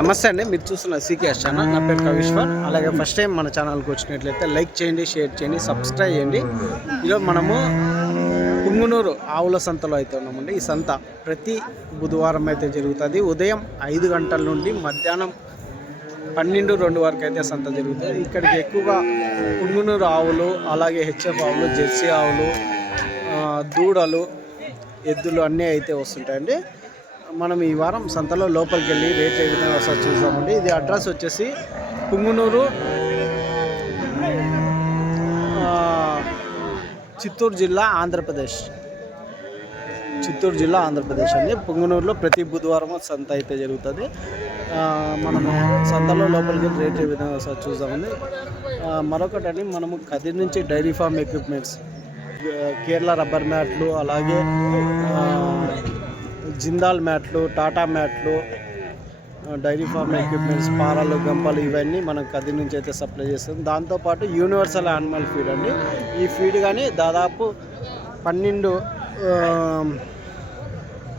నమస్తే అండి, మీరు చూస్తున్న సీకేఎస్ ఛానల్. నా పేరు కవిశ్వర్. అలాగే ఫస్ట్ టైం మన ఛానల్కి వచ్చినట్లయితే లైక్ చేయండి, షేర్ చేయండి, సబ్స్క్రైబ్ చేయండి. ఈరోజు మనము పుంగునూరు ఆవుల సంతలో అయితే ఉన్నామండి. ఈ సంత ప్రతి బుధవారం అయితే జరుగుతుంది. ఉదయం 5 గంటల నుండి మధ్యాహ్నం 12-2 వరకు అయితే సంత జరుగుతుంది. ఇక్కడికి ఎక్కువగా పుంగునూరు ఆవులు, అలాగే హెచ్ఎఫ్ ఆవులు, జెర్సీ ఆవులు, దూడలు, ఎద్దులు అన్నీ అయితే వస్తుంటాయండి. మనం ఈ వారం సంతలో లోపలికి వెళ్ళి రేట్లు ఏ విధంగా ఒకసారి చూసామండి. ఇది అడ్రస్ వచ్చేసి పుంగునూరు, చిత్తూరు జిల్లా, ఆంధ్రప్రదేశ్. చిత్తూరు జిల్లా, ఆంధ్రప్రదేశ్ అండి. పుంగునూరులో ప్రతి బుధవారం సంత అయితే జరుగుతుంది. మనము సంతలో లోపలికి వెళ్ళి రేట్లు ఏ విధంగా ఒకసారి చూసామండి. మరొకటండి, మనము కదిరి నుంచి dairy farm equipments, Kerala rubber మ్యాట్లు, అలాగే జిందాల్ మ్యాట్లు, టాటా మ్యాట్లు, డైరీ ఫార్మ్ ఎక్విప్మెంట్స్, పారాలు, గంపలు ఇవన్నీ మనం కదిరి నుంచి అయితే సప్లై చేస్తుంది. దాంతోపాటు యూనివర్సల్ యానిమల్ ఫీడ్ అండి. ఈ ఫీడ్ కానీ దాదాపు 12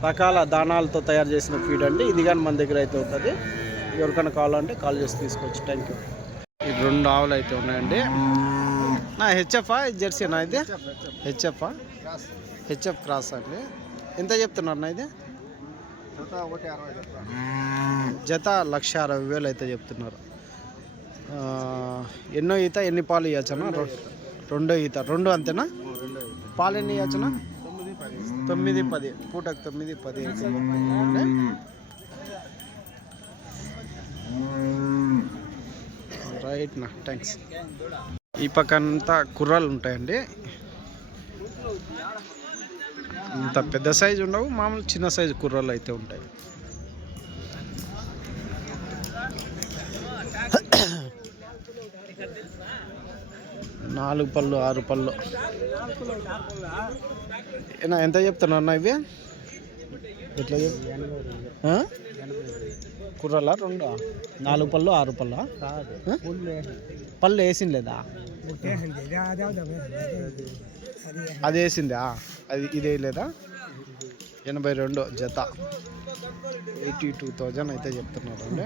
రకాల దానాలతో తయారు చేసిన ఫీడ్ అండి. ఇది కానీ మన దగ్గర అయితే ఉంటుంది. ఎవరికైనా కావాలంటే కాల్ చేసి తీసుకోవచ్చు. Thank you. ఈ 2 ఆవులు అయితే ఉన్నాయండి. నా హెచ్ఎఫ్ఆ జెర్సీనా? ఇది హెచ్ఎఫ్ఆ, హెచ్ఎఫ్ క్రాస్ అండి. ఎంత చెప్తున్నారు నా? ఇది జత 1,60,000 అయితే చెప్తున్నారు. ఎన్నో ఈత, ఎన్ని పాలు ఇవ్వచ్చనా? 2 ఈత, 2 అంతేనా? పాలు ఎన్ని ఇవ్వచ్చనా? 9-10 పూటకు 9-10 అయితే. రైట్ నా, థ్యాంక్స్. ఈ పక్కంతా కుర్రాలు ఉంటాయండి. ఇంత పెద్ద సైజు ఉండవు, మామూలు చిన్న సైజు కుర్రలు అయితే ఉంటాయి. నాలుగు పళ్ళు, 6 పళ్ళు. ఎంత చెప్తున్నా అన్న ఇవి? ఎట్లా కుర్రలా? 2 4 పళ్ళు, 6 పళ్ళ? పళ్ళు వేసింది లేదా? అది వేసిందా? అది ఇదే లేదా? 82 జత, 82,000 అయితే చెప్తున్నారు అండి.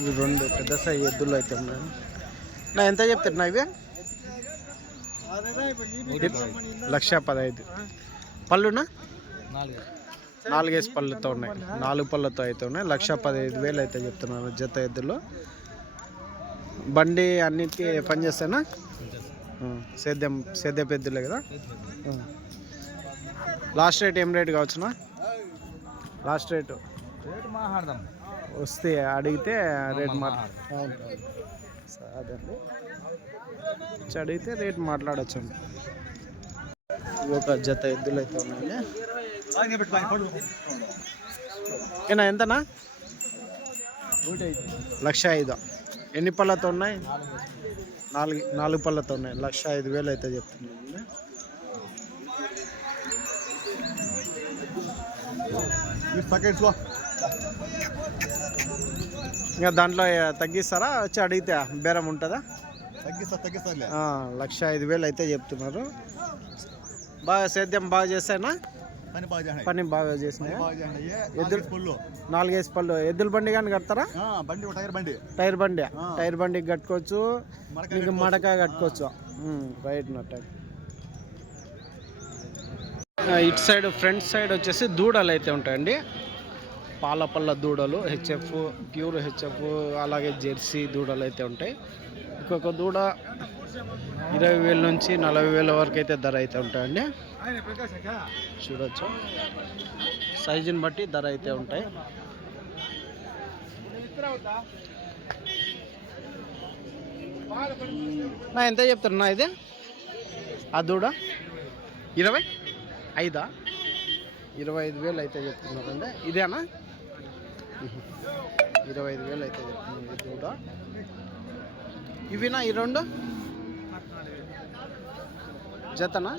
ఇవి 2 పెద్ద సైజు ఎద్దులు అయితే ఉన్నాయి. నా ఎంత చెప్తున్నా ఇవి? 1,15,000. పళ్ళునా? 4 పళ్ళతో ఉన్నాయి, 4 పళ్ళతో అయితే ఉన్నాయి. 1,15,000 అయితే చెప్తున్నారు జత ఎద్దులు. బండి అన్నిటికీ పని చేస్తానా? సేద్య పెద్దలే కదా. లాస్ట్ రేట్ ఏం రేట్ కావచ్చునా? లాస్ట్ రేటు వస్తే అడిగితే రేట్ అదండి, అడిగితే రేట్ మాట్లాడచ్చు. ఒక జత ఎద్దులు అయితే ఉన్నాయండి. ఏనా ఎంతనా? 1,05,000. ఎన్ని పళ్ళతో ఉన్నాయి? 4 పళ్ళతో ఉన్నాయి. 1,05,000 అయితే చెప్తున్నాను. ఇంకా దాంట్లో తగ్గిస్తారా? వచ్చి అడిగితే బేరం ఉంటుందా? తగ్గిస్తా. 1,05,000 అయితే చెప్తున్నారు. బాగా సేద్యం బాగా చేస్తానా? పని బాగా చేసినాయి. 4 పళ్ళు. ఎద్దుల బండి కానీ కడతారా? టైర్ బండి కట్టుకోవచ్చు, ఇంకా మడక కట్టుకోవచ్చు. రైట్ నట్. ఇటు సైడ్ ఫ్రంట్ సైడ్ వచ్చేసి దూడలు అయితే ఉంటాయండి. పాల పళ్ళ దూడలు, హెచ్ఎఫ్, ప్యూర్ హెచ్ఎఫ్, అలాగే జెర్సీ దూడలు అయితే ఉంటాయి. ఇంకొక దూడ 20,000 నుంచి 40,000 వరకు అయితే ధర అయితే ఉంటాయండి. చూడొచ్చు, సైజుని బట్టి ధర అయితే ఉంటాయి. నా ఎంత చెప్తున్నా ఇది? ఆ దూడ 25,000 25,000 అయితే చెప్తున్నారండి. ఇదేనా? 25,000 అయితే చెప్తున్నారు ఈ దూడ. ఇవినా ఈ 2 జతనా?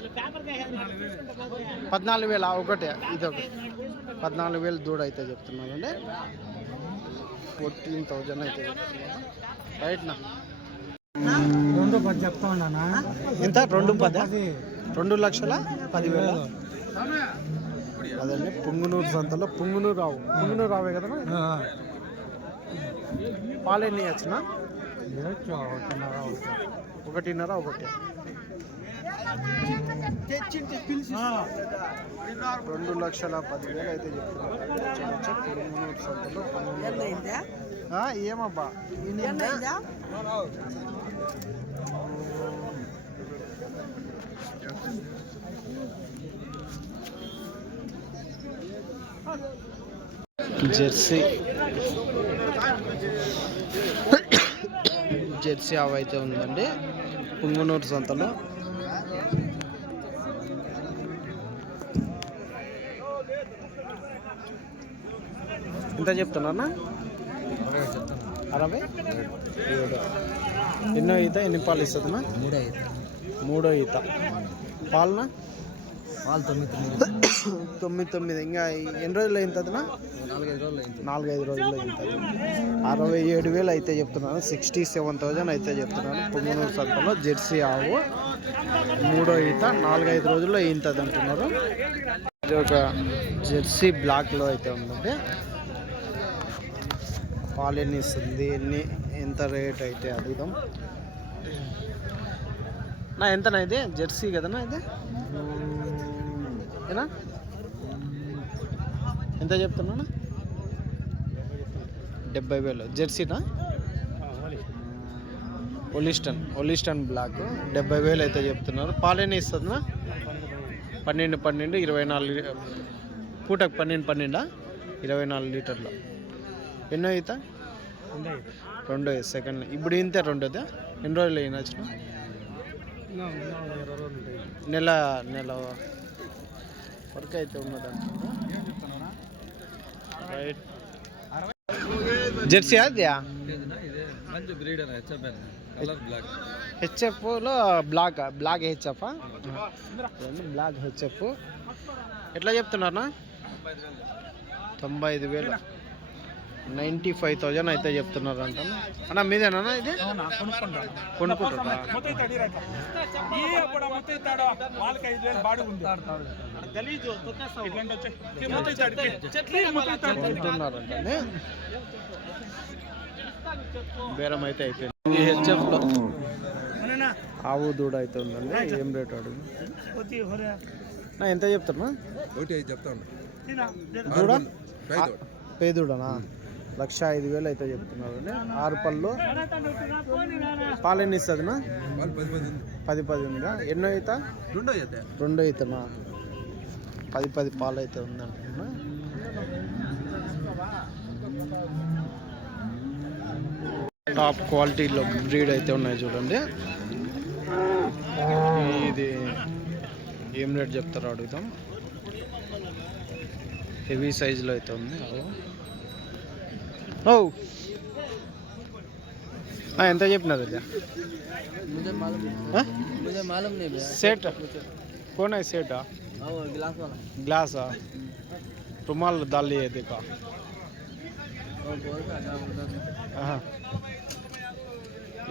14,000 ఒకటే. ఇది ఒకటి 14,000 దూడ అయితే చెప్తున్నారండి. 14,000 అయితే చెప్తున్నారు. రైట్ నా. 2,10 చెప్తా ఉన్నానా? ఎంత? 2,10. 2,10,000. అదండి పుంగునూరు సంతలో పుంగునూరు రావే కదా. పాలు ఎన్ని ఇవ్వచ్చునా? 1.5 1. 2,10,000 అయితే చెప్తున్నారు. పుంగునూరు సంతలో ఏమబ్బా జెర్సీ ఆవు అయితే ఉందండి పుంగునూరు సంతలో. ఎంత చెప్తున్నా? 67. ఎన్నో ఈత ఎన్ని పాలు ఇస్తుందన్నా? 3 ఈత. పాలన? పాలు 9. ఇంకా ఎన్ని రోజులు అయింటుందినా? 4-5 రోజులు అయింటుంది. 67,000 అయితే చెప్తున్నాను. 67,000 అయితే చెప్తున్నాను. పుంగునూరు సంతలో జెర్సీ ఆవు 3వ ఈత 4-5 రోజుల్లో అయింటుంది అంటున్నారు. ఇది ఒక జెర్సీ బ్లాక్లో అయితే ఉందండి. పాలు ఎన్ని ఇస్తుంది, ఎంత రేట్ అయితే అడుగుదాం. ఎంతనా ఇది? జెర్సీ కదనా ఇది? ఏనా? ఎంత చెప్తున్నా? 70,000. జెర్సీనా? ఒలిస్టన్ బ్లాక్ 70,000 అయితే చెప్తున్నారు. పాలు ఎన్ని ఇస్తుందా? 12 24 పూటకు 12 24 లీటర్లు. ఎన్నో ఈత? 2 సెకండ్. ఇప్పుడు ఇంతే 2దా? ఎన్ని రోజులు అయినా వచ్చిన? నెల వరకు అయితే ఉన్నదంట. రైట్. జెర్సీ అద్యా? హెచ్ఎఫ్లో బ్లాక్ హెచ్ఎఫ్. బ్లాక్ హెచ్ఎఫ్ ఎట్లా చెప్తున్నారా? 95,000 95,000 అయితే చెప్తున్నారు అంట. అన్న మీదేనా ఇది? కొనుక్కుంటారా? కొంటున్నారంటే బేరం అయితే అయిపోయింది. ఈ హెచ్ఎఫ్లో ఆవు దూడ అయితే ఉందండి. ఏం రేట్ అడుగు? ఎంత చెప్తున్నా? 1.5 దూడ పేదూడనా? 1,05,000 అయితే చెప్తున్నారు అండి. 6 పళ్ళు. పాలు ఎన్ని ఇస్తుందినా? 10 ఉందా? ఎన్నో ఈత? 2 ఈతనా? 10 పాలు అయితే ఉందంటున్నా. టాప్ క్వాలిటీలో బ్రీడ్ అయితే ఉన్నాయి చూడండి. ఇది ఏం రేట్ చెప్తారో అడుగుతాం. హెవీ సైజులో అయితే ఉంది. ఎంత చెప్పినారు ఇది? सेट कौन है सेट? ग्लास रुमाल डाल लिए देखा.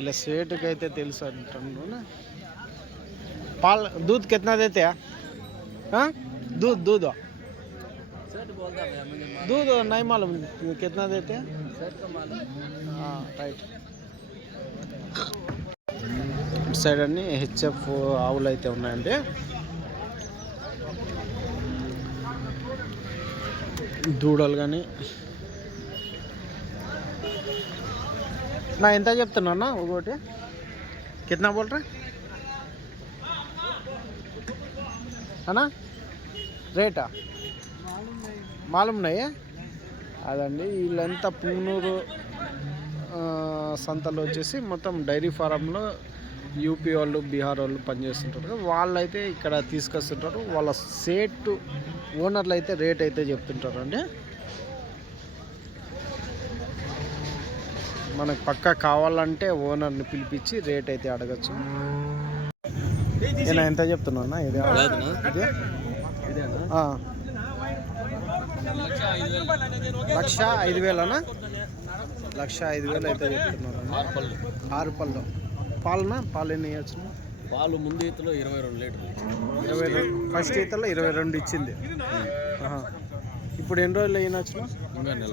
ఇలా సేటుకి అయితే తెలుసు అంటున్నా. पाल दूध कितना देते हैं? हाँ दूध दूध दूध नहीं मालूम कितना देते हैं. हाँ राइट. సైడ్ అన్ని హెచ్ఎఫ్ ఆవులు అయితే ఉన్నాయండి. దూడలు కానీ నా ఎంత చెప్తున్నా ఒకటి? కిतना बोल रहे అన్నా? రేటా మాలూమ్ నయ్యే. అదండి వీళ్ళంతా పుంగనూరు సంతలో వచ్చేసి మొత్తం డైరీ ఫారంలో యూపీ వాళ్ళు బీహార్ వాళ్ళు పనిచేస్తుంటారు. వాళ్ళైతే ఇక్కడ తీసుకొస్తుంటారు. వాళ్ళ సేట్ ఓనర్లు అయితే రేట్ అయితే చెప్తుంటారు అండి. మనకు పక్కా కావాలంటే ఓనర్ని పిలిపించి రేట్ అయితే అడగచ్చు. నేను ఎంత చెప్తున్నా? ఇది 1,05,000 1,05,000 అయితే చెప్తున్నారు. 6 పళ్ళు. పాలన పాలు ఎన్ని వేయచ్చు? పాలు ముందు ఈతలో 22 లీటర్లు 22 ఫస్ట్ ఈతలో 22 ఇచ్చింది. ఆహా. ఇప్పుడు ఎన్ని రోజులు అయినా వచ్చిన? ఇంకా నెల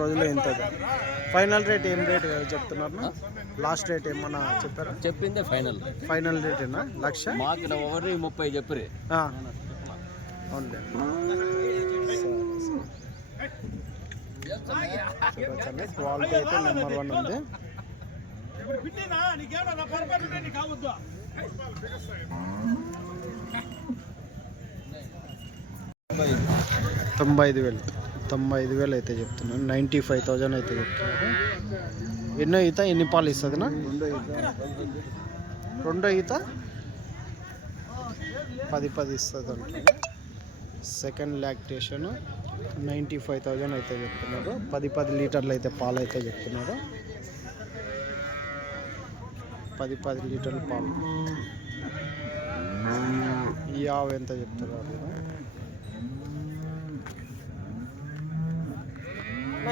రోజులు అయింది. ఫైనల్ రేట్ ఏం రేట్ చెప్తున్నారు? లాస్ట్ రేట్ ఏమన్నా చెప్పారా? చెప్పిందే ఫైనల్ రేటేనా? 1,00,000 మాకు 130 చెప్పరు. అవునులే. చూడొచ్చండి, క్వాలిటీ అయితే నెంబర్ 1 ఉంది. తొంభై ఐదు వేలు అయితే చెప్తున్నాను. 95,000 అయితే చెప్తున్నారు. ఎన్నో ఈత ఎన్ని పాలు ఇస్తుందినా? రెండో ఈత 10 ఇస్తుంది అంటే. సెకండ్ లాక్టేషన్ 95,000 అయితే చెప్తున్నారు. 10 లీటర్లు అయితే పాలు అయితే చెప్తున్నారు. 10 లీటర్ల పాలు. ఈ ఆవు ఎంత చెప్తున్నారు?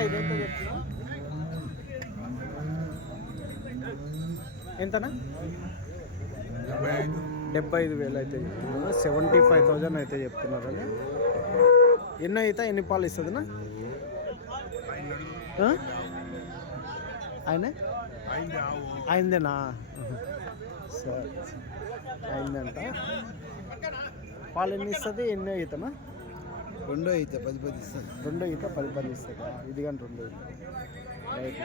ఇదెంత చెప్తున్నా? ఎంతనా? 75,000 అయితే చెప్తున్నారు. 75,000 అయితే చెప్తున్నారు. ఎన్నో అయితే ఎన్ని పాలు ఇస్తుందినా? అయిందేనా? సరే, అయిందంట. పాలు ఎన్ని ఇస్తుంది? ఎన్నో అవుతానా? రెండో ఈత 10 ఇస్తుంది. రెండో ఈత 10 ఇస్తుంది. ఇది కానీ రెండో ఈత. రైట్.